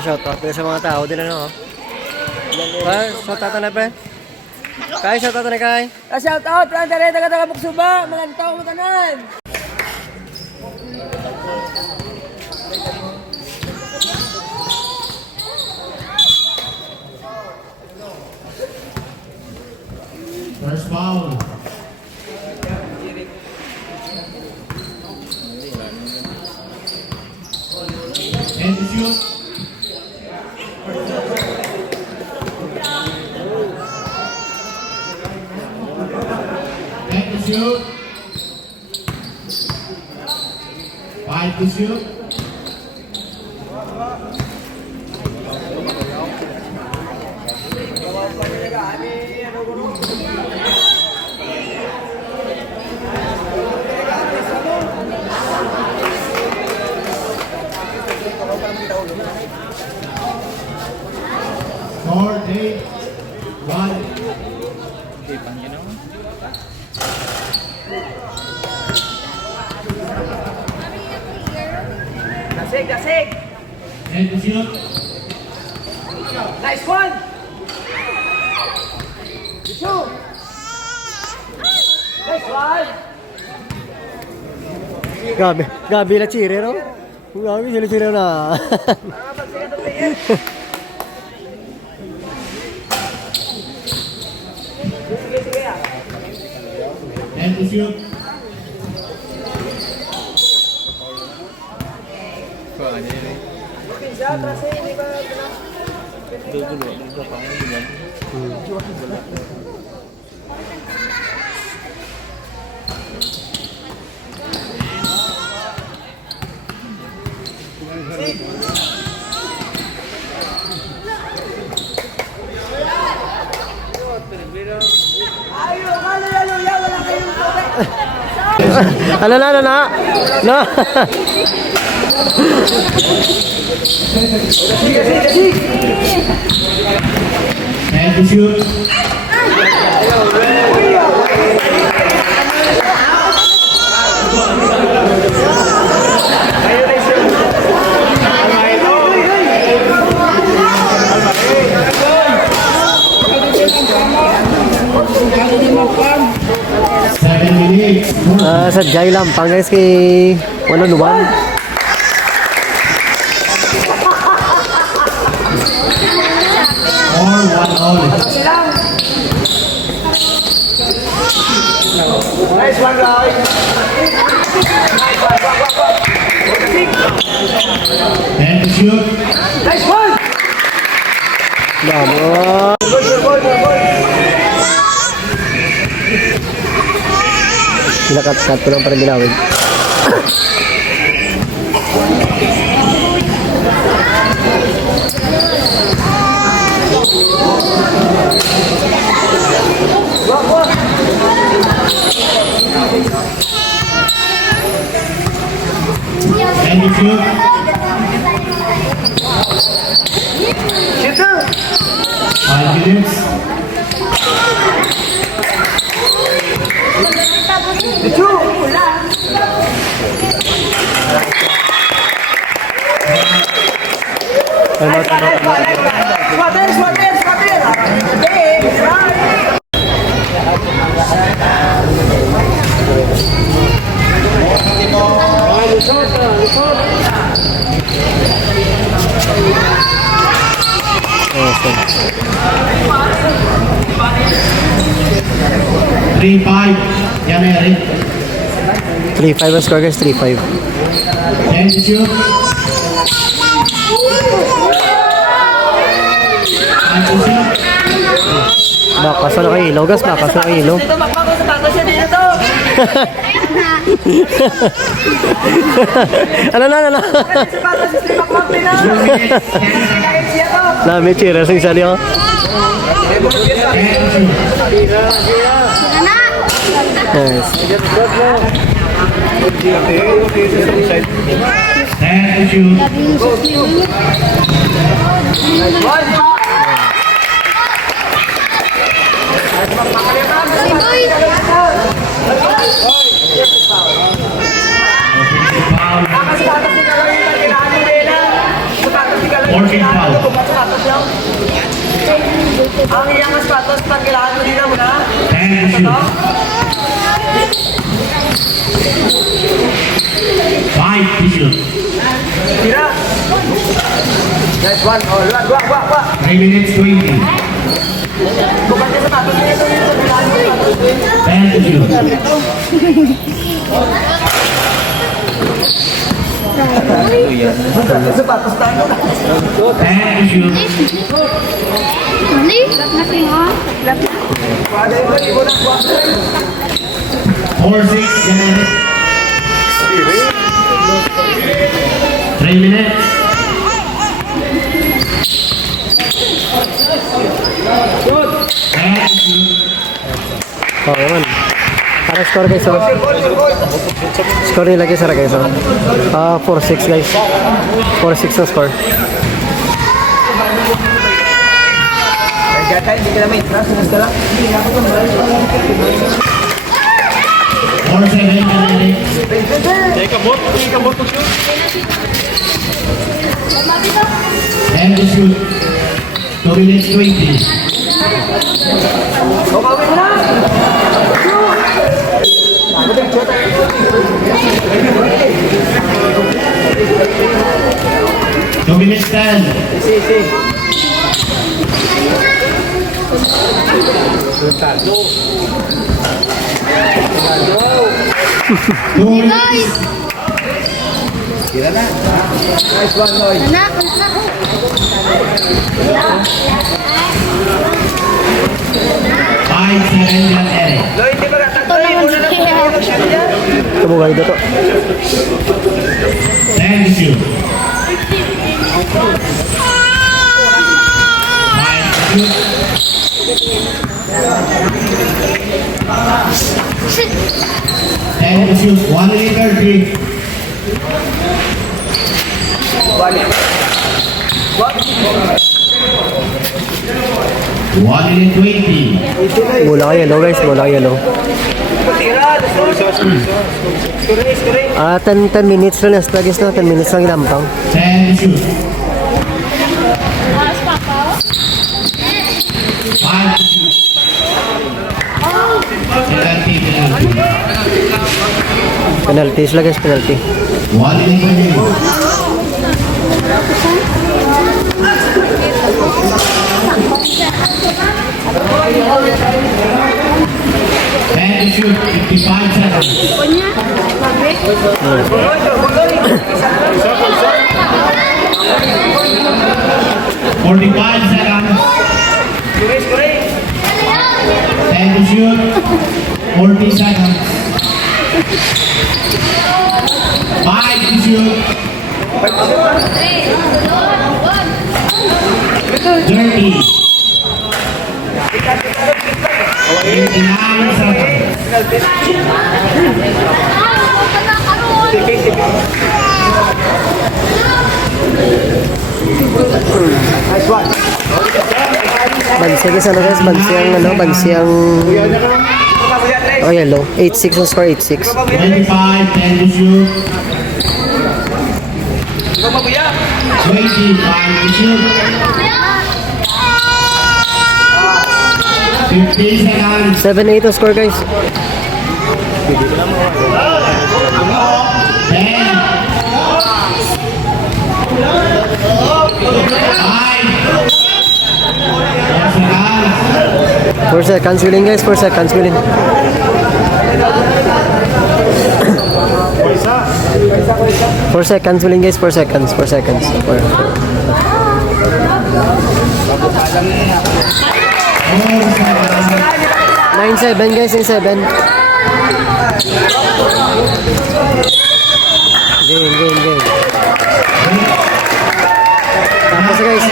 Shout out sa mga tao din ano. Shout out na pre. Kay shout out na kay. Shout out lang dali taga Buksuba, mga tao mo tanan. First foul. And to shoot. And to shoot. 5 to shoot. Score date 1. Dasig. And to shoot. Nice one. Shoot. Nice one. Gabi na chire no? Gabi sila chire na. And to shoot. Ano na? No. And to shoot. Sadyay lang, guys kay wala luwan. Or 1-all. Nice one, guys. And to shoot. Nice one. Damo. Nakat-kat ko lang para ginawin. And to shoot. Shoot. 5 minutes. Okay. 3-5. Yan na rin. 3-5 ang score guys, 3-5. And to shoot. And to shoot. Bakas na kayo ilaw guys, bakas na kayo ilaw. Dito magpako sa bago siya dito. Ano na? Sa bago si Steve Makmak na. Dami cheers ang isa niyo. Yes. And to shoot. 14 foul. Ang iyang sapatos, pag kailangan mo dito muna. 10 to shoot. 5 to shoot. Tira. Nice one. Oh, luwag. 3 minutes 20. Bukan niya sapatos dito. 10 to shoot. Sapatos tayo. 10 to shoot. Hindi, natin mo. 4-6, Janet. 3 minutes. And Oh, yaman. Para score guys, oh. Score nila guys, guys, oh. 4-6 guys. 4-6 ang score. Kaya hindi ka na may trust. Sinasta lang. 4-7, Janet. Take a boat. 10 to shoot. 2 minutes 20. Kawin mo na. 2 minutes 10. Guys! Nice one, Noy. Anak! 5-7, Janet. Noy, hindi ba Ito naman siya. Tumugay dito. 10 to shoot. 10 to shoot. 1 minute 30. One minute 20. Bola ka yellow guys, bola ka yellow. Tira. 10 minutes lang nasa guys, no? 10 minutes lang ilampang. 10 to shoot. 5 to shoot. Penalty, penalty. Penalty sila guys, penalty. 1 minute 10 to shoot. 55 seconds. Punya? Mabrik? 45 seconds. 10 to shoot. 40 seconds. 5 to shoot. 30. 29 seconds. Bansi guys, ano guys, bansi ang ano, bansi ang... Oh, yellow. 8-6 ang score, 8-6. 25, 10 to shoot. 25 to shoot. 15 seconds. 7-8 ang score guys. 10. 4 seconds willing guys, 4 seconds willing. 4 seconds willing guys, 4 seconds, 4 seconds. 9-7 guys, 9-7. Game. Tapos guys.